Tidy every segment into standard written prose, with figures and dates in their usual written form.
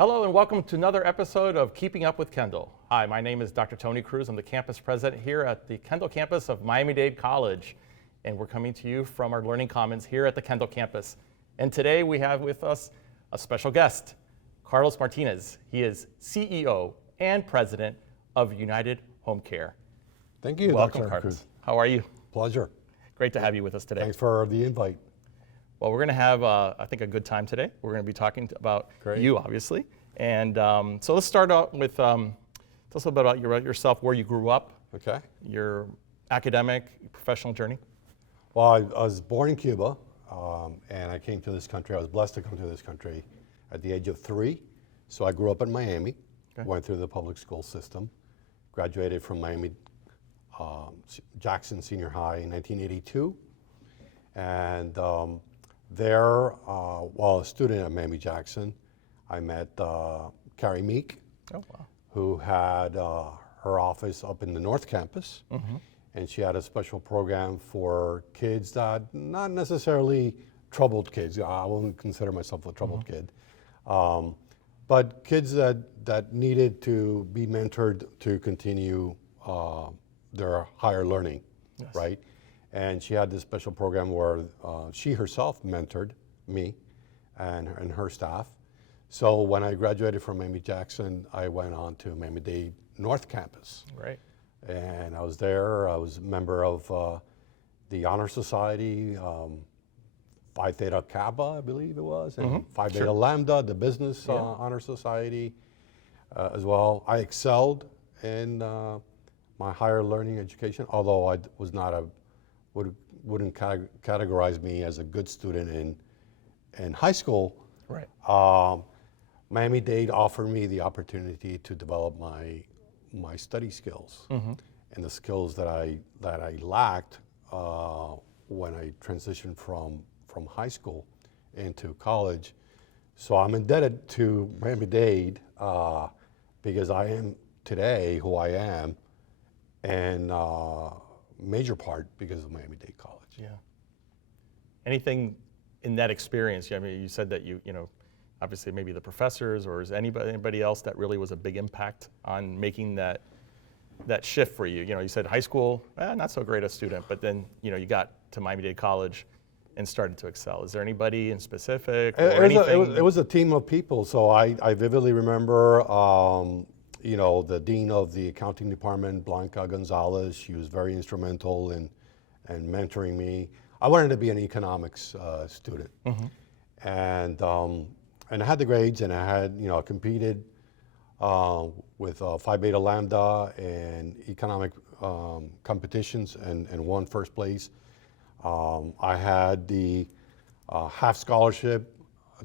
Hello and welcome to another episode of Keeping Up with Kendall. Hi, my name is Dr. Tony Cruz. I'm the campus president here at the Kendall campus of MiamiDade College. And we're coming to you from our Learning Commons here at the Kendall campus. And today we have with us a special guest, Carlos Martinez. He is CEO and president of United HomeCare. Thank you, Welcome, Dr. Carlos. Cruz. How are you? Pleasure. Great to have you with us today. Thanks for the invite. Well, we're going to have, I think, a good time today. We're going to be talking about you, obviously. And so let's start out with, tell us a bit about yourself, where you grew up, Okay. your academic, professional journey. Well, I was born in Cuba, and I came to this country. I was blessed to come to this country at the age of 3. So I grew up in Miami, went through the public school system, graduated from Miami Jackson Senior High in 1982. And there, while a student at Miami Jackson, I met Carrie Meek, who had her office up in the North Campus. And she had a special program for kids that, not necessarily troubled kids. I wouldn't consider myself a troubled kid. But kids that needed to be mentored to continue their higher learning, right? And she had this special program where she herself mentored me and her staff. So when I graduated from Miami Jackson, I went on to MiamiDade North Campus. Right. And I was there. I was a member of the Honor Society, Phi Theta Kappa, I believe it was, and Phi Beta Lambda, the Business Honor Society as well. I excelled in my higher learning education, although I was not wouldn't categorize me as a good student in high school. Right. Miami-Dade offered me the opportunity to develop my study skills and the skills that I lacked when I transitioned from high school into college. So I'm indebted to Miami-Dade because I am today who I am, and major part because of Miami-Dade College. Yeah. Anything in that experience? I mean, you said that you know, obviously maybe the professors, or is anybody else that really was a big impact on making that shift for you? You know, you said high school, not so great a student, but then you know you got to Miami-Dade College and started to excel. Is there anybody in specific or anything? It was a team of people. So I vividly remember, you know, the dean of the accounting department, Blanca Gonzalez. She was very instrumental in mentoring me. I wanted to be an economics student, and I had the grades, and I had, you know, competed with Phi Beta Lambda and economic competitions and won first place. I had the half scholarship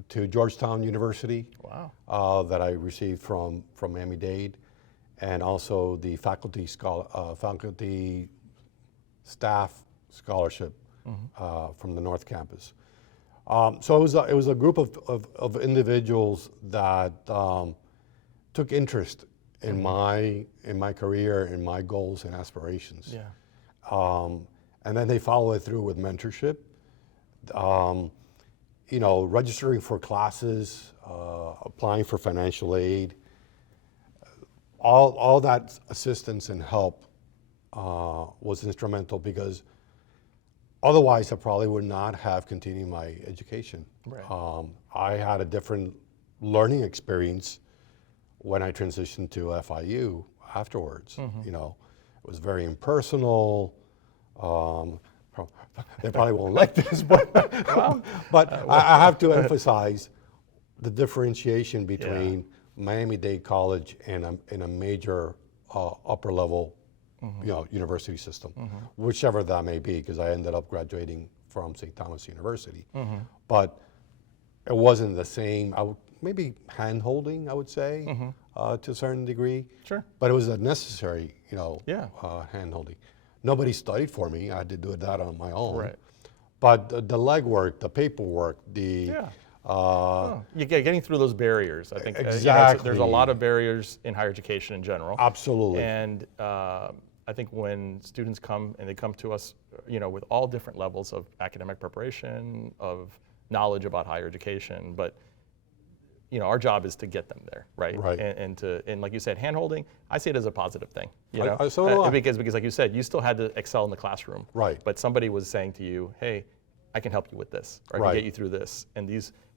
to Georgetown University that I received from Miami-Dade, and also the faculty staff scholarship from the North Campus. So it was a group of individuals that took interest in my career, in my goals and aspirations. And then they follow it through with mentorship, you know, registering for classes, applying for financial aid. All that assistance and help was instrumental, because otherwise I probably would not have continued my education. Right. I had a different learning experience when I transitioned to FIU afterwards. You know, it was very impersonal. They probably won't like this, but I have to emphasize the differentiation between Miami-Dade College and a major upper level, you know, university system, whichever that may be, because I ended up graduating from St. Thomas University. But it wasn't the same. Maybe hand-holding, I would say, to a certain degree. Sure. But it was a necessary, you know, hand-holding. Nobody studied for me. I had to do that on my own. Right. But the legwork, the paperwork, you're getting through those barriers. I think exactly. There's a lot of barriers in higher education in general. Absolutely. And I think when students come, and they come to us, you know, with all different levels of academic preparation, of knowledge about higher education, but our job is to get them there, right? Right. And like you said, hand-holding, I see it as a positive thing. So do I. Because like you said, you still had to excel in the classroom. Right. But somebody was saying to you, hey, I can help you with this, or I Right. can get you through this. And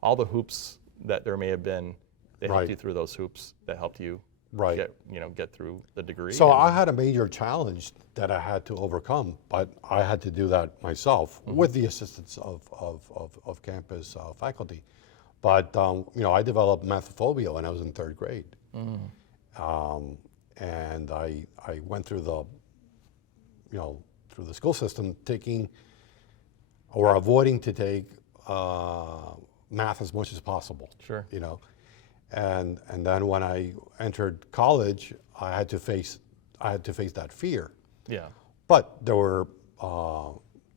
all the hoops that there may have been, they helped Right. you through those hoops that helped you Right. get through the degree. So I had a major challenge that I had to overcome, but I had to do that myself with the assistance of campus faculty. But I developed mathophobia when I was in 3rd grade, and I went through the school system taking or avoiding to take math as much as possible. Sure. And then when I entered college, I had to face that fear. Yeah. But there were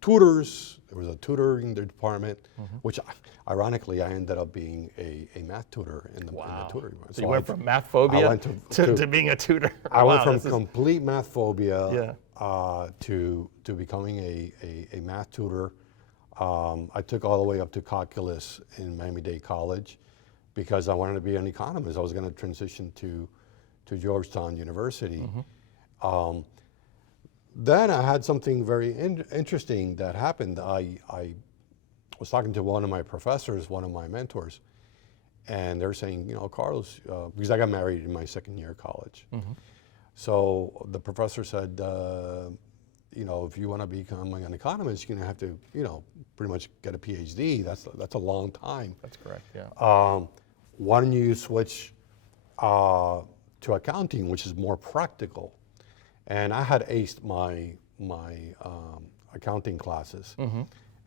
tutors. There was a tutor in the department, which ironically I ended up being a math tutor in the tutoring department. So you went from math phobia went to being a tutor. I went Wow, from complete math phobia Yeah. to becoming a math tutor. I took all the way up to calculus in Miami-Dade College because I wanted to be an economist. I was going to transition to Georgetown University. Then I had something very interesting that happened. I was talking to one of my professors, one of my mentors, and they're saying, Carlos, because I got married in my 2nd year of college. So the professor said, if you want to become an economist, you're going to have to, pretty much get a PhD. That's a long time. That's correct, yeah. Why don't you switch to accounting, which is more practical? And I had aced my accounting classes,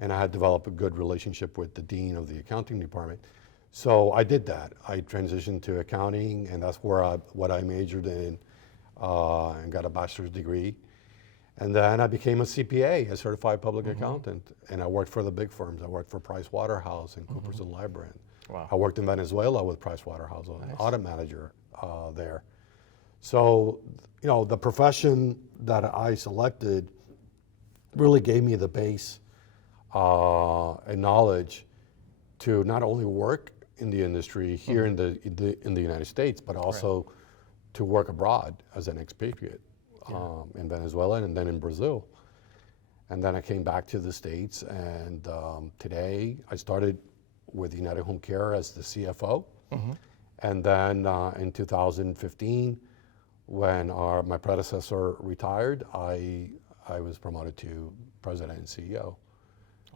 and I had developed a good relationship with the dean of the accounting department. So I did that. I transitioned to accounting, and that's what I majored in, and got a bachelor's degree. And then I became a CPA, a certified public accountant, and I worked for the big firms. I worked for Price Waterhouse and Coopers and Lybrand. Wow. I worked in Venezuela with Price Waterhouse, an audit manager there. So, the profession that I selected really gave me the base and knowledge to not only work in the industry here in the United States, but also to work abroad as an expatriate. In Venezuela and then in Brazil. And then I came back to the States, and today I started with United HomeCare as the CFO. And then in 2015, when my predecessor retired, I was promoted to president and CEO.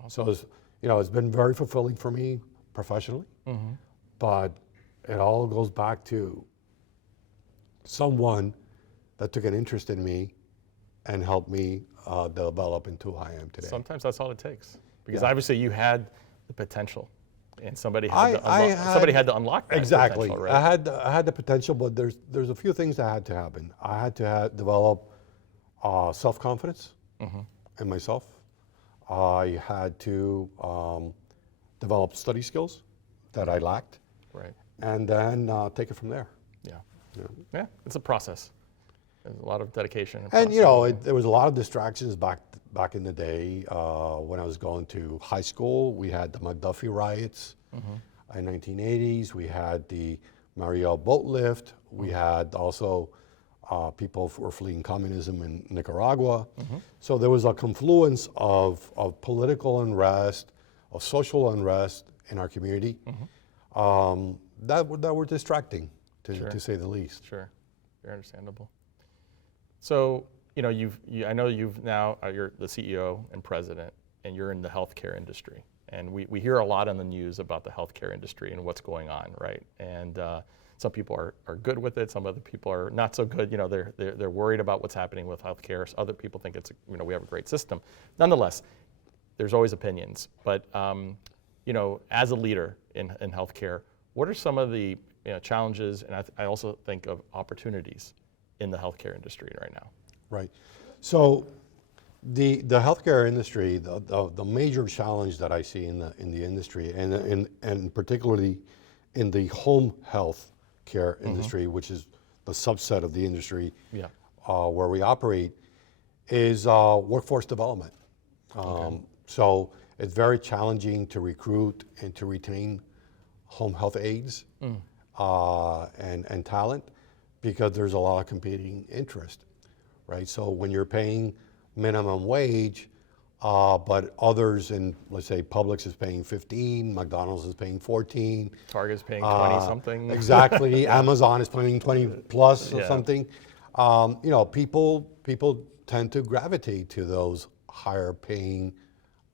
Awesome. So it's been very fulfilling for me professionally, but it all goes back to someone that took an interest in me and helped me develop into who I am today. Sometimes that's all it takes, because obviously you had the potential, and somebody had to unlock that exactly. potential, right? I had the potential, but there's a few things that had to happen. I had to develop self-confidence in myself. I had to develop study skills that I lacked, right? And then take it from there. Yeah, it's a process. There's a lot of dedication. And there was a lot of distractions back in the day. When I was going to high school, we had the McDuffie riots in 1980s. We had the Mariel boat lift. We had also people who were fleeing communism in Nicaragua. So there was a confluence of political unrest, of social unrest in our community that were distracting, to say the least. Sure, very understandable. So, I know you're the CEO and president, and you're in the healthcare industry. And we hear a lot on the news about the healthcare industry and what's going on, right? And some people are good with it, some other people are not so good. They're worried about what's happening with healthcare. Other people think we have a great system. Nonetheless, there's always opinions. But as a leader in healthcare, what are some of the challenges, and I also think of opportunities in the healthcare industry right now? Right. So the healthcare industry, the major challenge that I see in the industry, and particularly in the home health care industry, which is the subset of the industry where we operate, is workforce development. So it's very challenging to recruit and to retain home health aides and talent, because there's a lot of competing interest, right? So when you're paying minimum wage, but others in, let's say, Publix is paying 15, McDonald's is paying 14. Target's paying 20 something. Exactly. Amazon is paying 20 plus or something. People tend to gravitate to those higher paying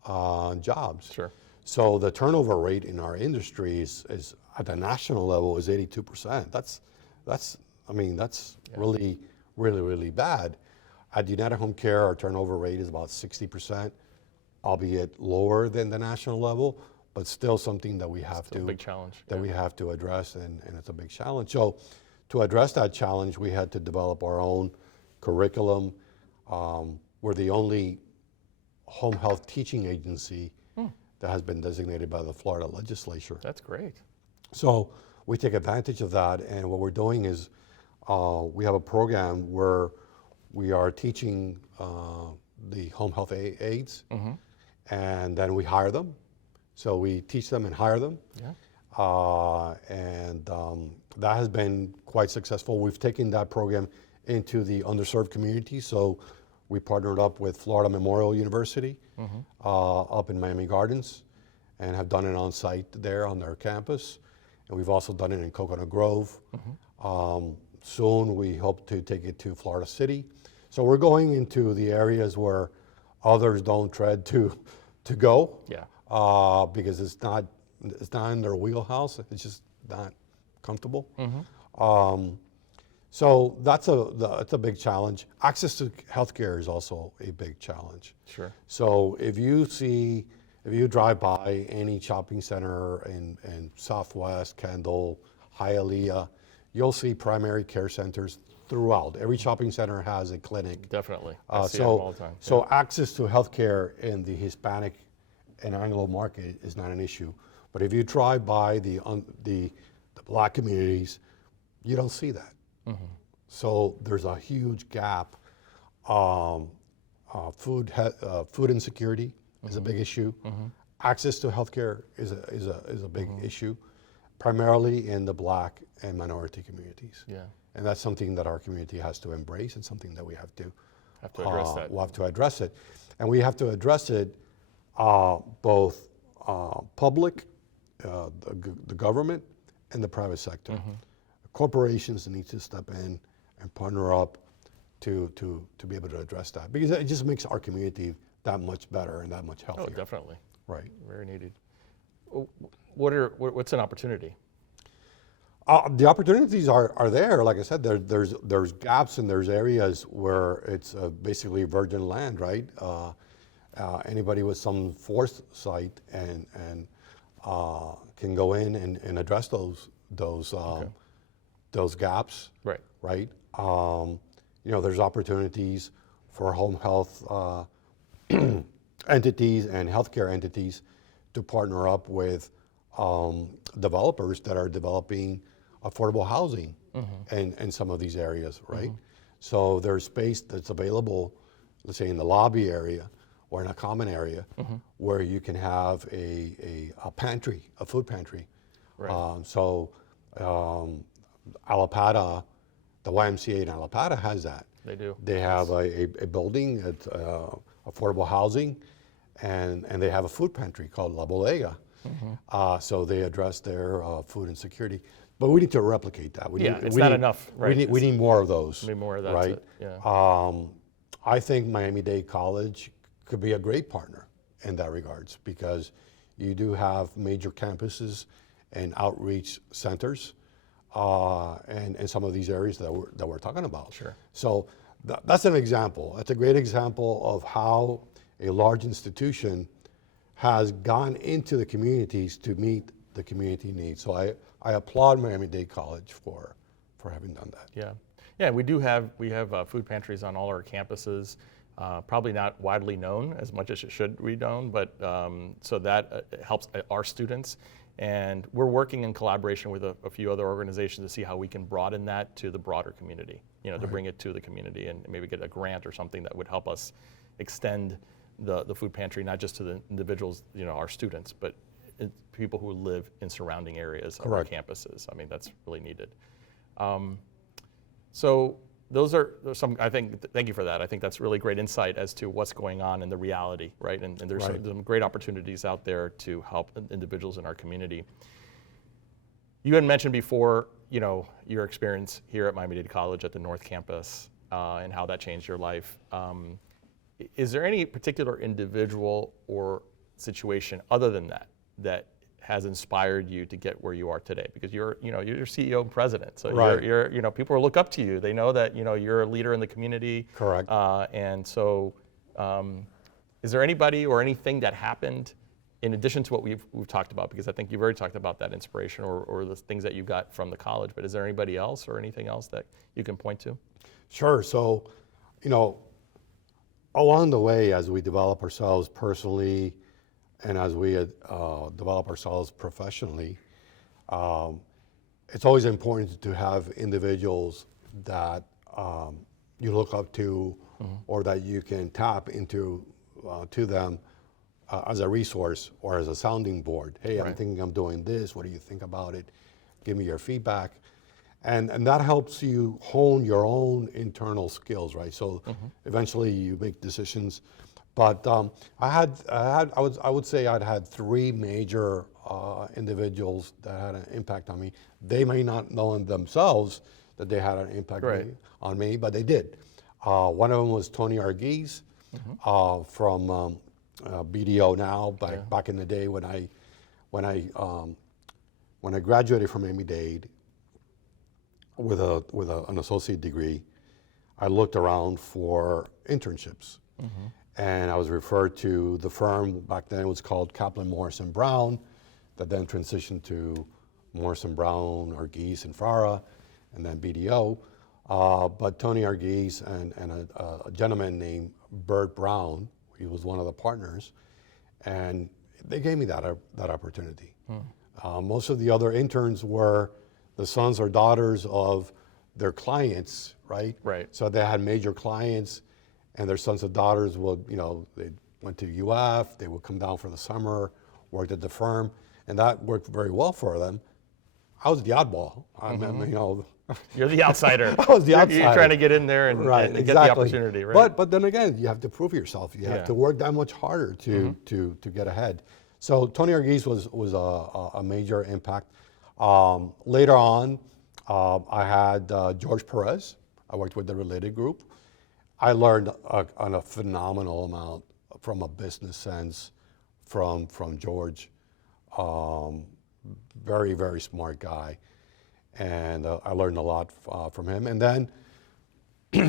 jobs. Sure. So the turnover rate in our industry is at the national level is 82%. That's really, really, really bad. At United HomeCare, our turnover rate is about 60%, albeit lower than the national level, but still something that we have to, big challenge. We have to address, and it's a big challenge. So to address that challenge, we had to develop our own curriculum. We're the only home health teaching agency that has been designated by the Florida legislature. That's great. So we take advantage of that, and what we're doing is we have a program where we are teaching the home health aides, and then we hire them. So we teach them and hire them. Yeah. And that has been quite successful. We've taken that program into the underserved community. So we partnered up with Florida Memorial University up in Miami Gardens, and have done it on site there on their campus. And we've also done it in Coconut Grove. Soon we hope to take it to Florida City. So we're going into the areas where others don't tread to go. Yeah. Because it's not in their wheelhouse. It's just not comfortable. So that's a big challenge. Access to healthcare is also a big challenge. Sure. So if you drive by any shopping center in Southwest, Kendall, Hialeah, you'll see primary care centers throughout. Every shopping center has a clinic. Definitely. I see them all the time. So access to healthcare in the Hispanic and Anglo market is not an issue. But if you drive by the Black communities, you don't see that. So there's a huge gap. Food insecurity is a big issue. Access to healthcare is a big issue, primarily in the Black and minority communities. Yeah. And that's something that our community has to embrace, and something that we have to address that. We'll have to address it, and we have to address it both public, the government, and the private sector. Corporations need to step in and partner up to be able to address that, because it just makes our community that much better and that much healthier. Oh, definitely. Right. Very needed. What's an opportunity? The opportunities are there. Like I said, there's gaps, and there's areas where it's basically virgin land, right? Anybody with some foresight and can go in and address those gaps. Right. Right. There's opportunities for home health entities and healthcare entities to partner up with developers that are developing affordable housing in some of these areas, right? So there's space that's available, let's say in the lobby area or in a common area, where you can have a pantry, a food pantry. Right. Alapata, the YMCA in Alapata has that. They do. They have a building, it's affordable housing, and they have a food pantry called La Bodega. So they address their food insecurity. But we need to replicate that. It's not enough, right? We need more of those. We need more of that. Right? Yeah. I think MiamiDade College could be a great partner in that regards, because you do have major campuses and outreach centers and in some of these areas that we're talking about. Sure. So that's an example. That's a great example of how a large institution has gone into the communities to meet the community needs. So I applaud Miami-Dade College for having done that. Yeah, yeah. We have food pantries on all our campuses. Probably not widely known as much as it should be known, but so that helps our students. And we're working in collaboration with a few other organizations to see how we can broaden that to the broader community. To bring it to the community and maybe get a grant or something that would help us extend the food pantry, not just to the individuals, our students, but people who live in surrounding areas of our Correct. campuses. I mean, that's really needed. So those are some, I think, thank you for that. I think that's really great insight as to what's going on in the reality, right? And there's Right. some great opportunities out there to help individuals in our community. You had mentioned before, your experience here at MiamiDade College at the North Campus and how that changed your life. Is there any particular individual or situation other than that has inspired you to get where you are today? Because you're CEO and president, so Right. you're people look up to you. They know that you're a leader in the community. Correct. And so, is there anybody or anything that happened in addition to what we've talked about? Because I think you've already talked about that inspiration or the things that you got from the college. But is there anybody else or anything else that you can point to? Sure. So, along the way, as we develop ourselves personally and as we develop ourselves professionally, it's always important to have individuals that you look up to or that you can tap into to them as a resource or as a sounding board. Hey, I'm Right. thinking I'm doing this. What do you think about it? Give me your feedback. And that helps you hone your own internal skills, right? So eventually you make decisions. But I would say I'd had three major individuals that had an impact on me. They may not know in themselves that they had an impact Right. on me, but they did. One of them was Tony Arguez from BDO now, back in the day when I graduated from MiamiDade with an associate degree, I looked around for internships, and I was referred to the firm. Back then it was called Kaplan Morris and Brown, that then transitioned to Morris and Brown, Arguez and Farah, and then BDO. But Tony Arguez and a gentleman named Bert Brown, he was one of the partners, and they gave me that opportunity. Most of the other interns were the sons or daughters of their clients, right? Right. So they had major clients, and their sons and daughters would, they went to UF, they would come down for the summer, worked at the firm, and that worked very well for them. I was the oddball. I mean, You're the outsider. I was the outsider. You're trying to get in there and get the opportunity, right? But then again, you have to prove yourself. You have to work that much harder to get ahead. So Tony Arguez was a major impact. Later on, I had George Perez. I worked with the Related Group. I learned a phenomenal amount from a business sense from George. Very, very smart guy. And I learned a lot from him. And then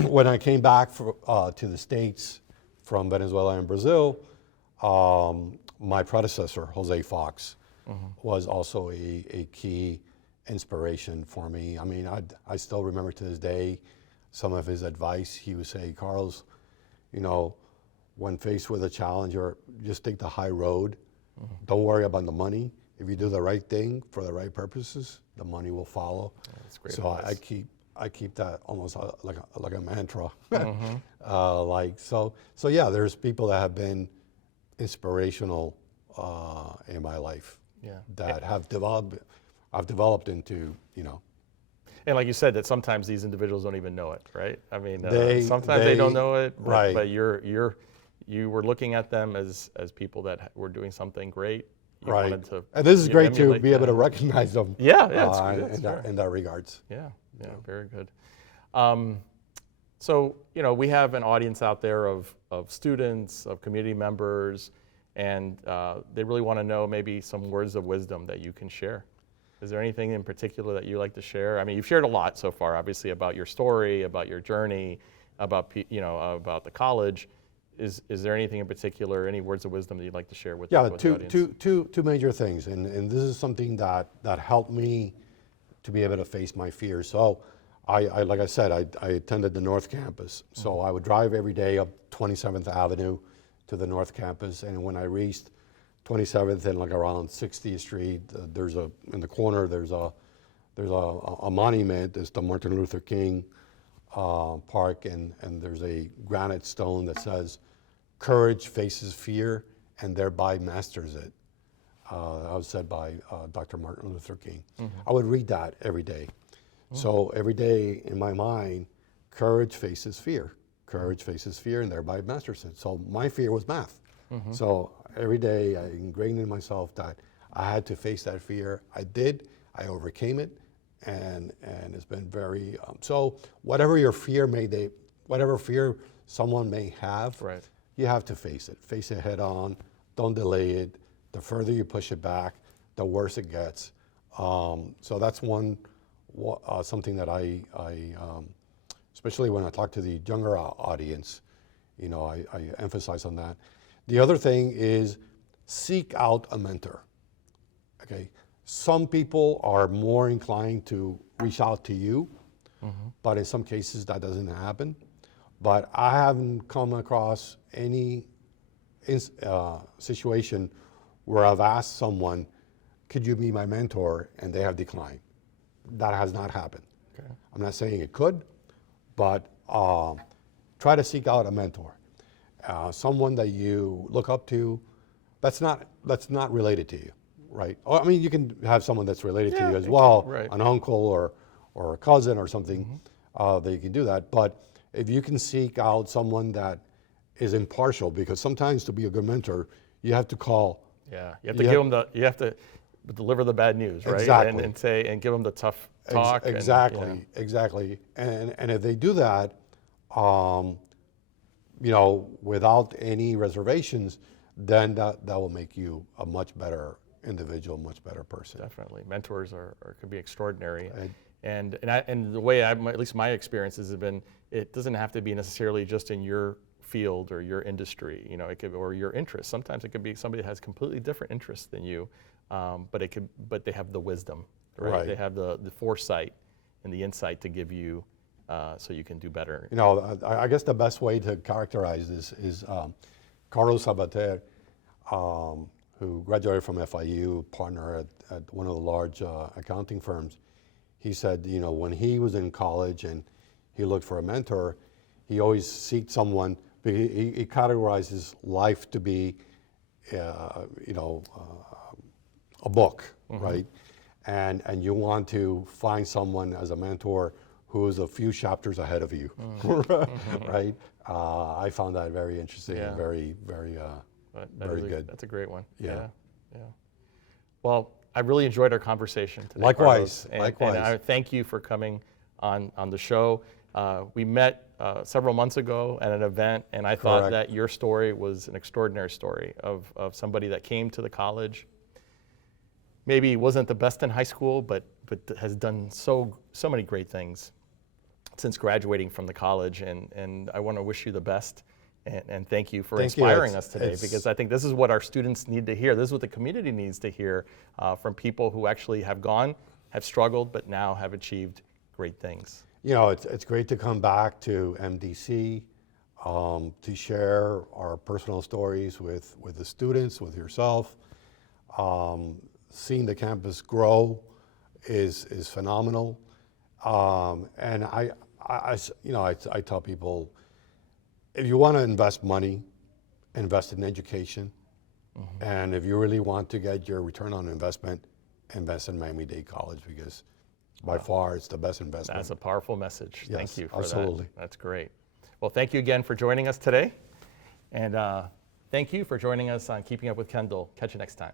when I came back to the States from Venezuela and Brazil, my predecessor, Jose Fox, was also a key inspiration for me. I mean, I still remember to this day some of his advice. He would say, Carlos, when faced with a challenge, just take the high road. Don't worry about the money. If you do the right thing for the right purposes, the money will follow. That's great So advice. I keep that almost like a mantra. So yeah, there's people that have been inspirational in my life. Yeah. That I've developed into, And like you said, that sometimes these individuals don't even know it, right? I mean, sometimes they they don't know it, right. but you were looking at them as people that were doing something great. You right. wanted to And this is great to emulate be able that. to recognize them. Yeah, it's fair. in that regards. Yeah, very good. So, we have an audience out there of students, of community members, and they really want to know maybe some words of wisdom that you can share. Is there anything in particular that you like to share? I mean, you've shared a lot so far, obviously, about your story, about your journey, about the college. Is there anything in particular, any words of wisdom that you'd like to share with the audience? Two major things, and this is something that helped me to be able to face my fears. So, I like I said, I attended the North Campus, so I would drive every day up 27th Avenue to the North Campus, and when I reached 27th and like around 60th Street, in the corner there's a monument. It's the Martin Luther King Park, and there's a granite stone that says, "Courage faces fear and thereby masters it." that was said by Dr. Martin Luther King. I would read that every day. So every day in my mind, courage faces fear. Courage faces fear, and thereby masters it. So my fear was math. So every day I ingrained in myself that I had to face that fear. I did. I overcame it, and it's been very. So whatever your fear whatever fear someone may have, Right. you have to face it. Face it head on. Don't delay it. The further you push it back, the worse it gets. So that's something that I especially when I talk to the younger audience, I emphasize on that. The other thing is seek out a mentor. Okay, some people are more inclined to reach out to you, but in some cases that doesn't happen. But I haven't come across any situation where I've asked someone, could you be my mentor, and they have declined. That has not happened. Okay. I'm not saying it could, but try to seek out a mentor, someone that you look up to. That's not related to you, right? Or, I mean, you can have someone that's related to you as well, right. an uncle or a cousin or something that you can do that. But if you can seek out someone that is impartial, because sometimes to be a good mentor, you have to call. Yeah, you have to deliver the bad news, right? Exactly. And give them the tough talk. Exactly. And if they do that, without any reservations, then that will make you a much better individual, much better person. Definitely, mentors can be extraordinary. And the way at least my experiences have been, it doesn't have to be necessarily just in your field or your industry, it could, or your interests. Sometimes it could be somebody that has completely different interests than you, but they have the wisdom, right? They have the foresight and the insight to give you, so you can do better. I guess the best way to characterize this is Carlos Sabater, who graduated from FIU, partner at one of the large accounting firms. He said, when he was in college and he looked for a mentor, he always seeked someone. He categorizes life to be, a book, right? And you want to find someone as a mentor who is a few chapters ahead of you, right? I found that very interesting and very, very, very good. That's a great one. Yeah. Well, I really enjoyed our conversation today. Likewise. Carlos, and I thank you for coming on the show. We met several months ago at an event, and I thought that your story was an extraordinary story of somebody that came to the college, maybe wasn't the best in high school, but has done so many great things since graduating from the college, and I want to wish you the best, and thank you for inspiring us today, because I think this is what our students need to hear. This is what the community needs to hear from people who actually have struggled, but now have achieved great things. It's great to come back to MDC, to share our personal stories with the students, with yourself. Seeing the campus grow is phenomenal. And I tell people, if you want to invest money, invest in education. And if you really want to get your return on investment, invest in MiamiDade College, because by far it's the best investment. That's a powerful message. Yes, thank you for absolutely. that. That's great. Well, thank you again for joining us today. And thank you for joining us on Keeping Up with Kendall. Catch you next time.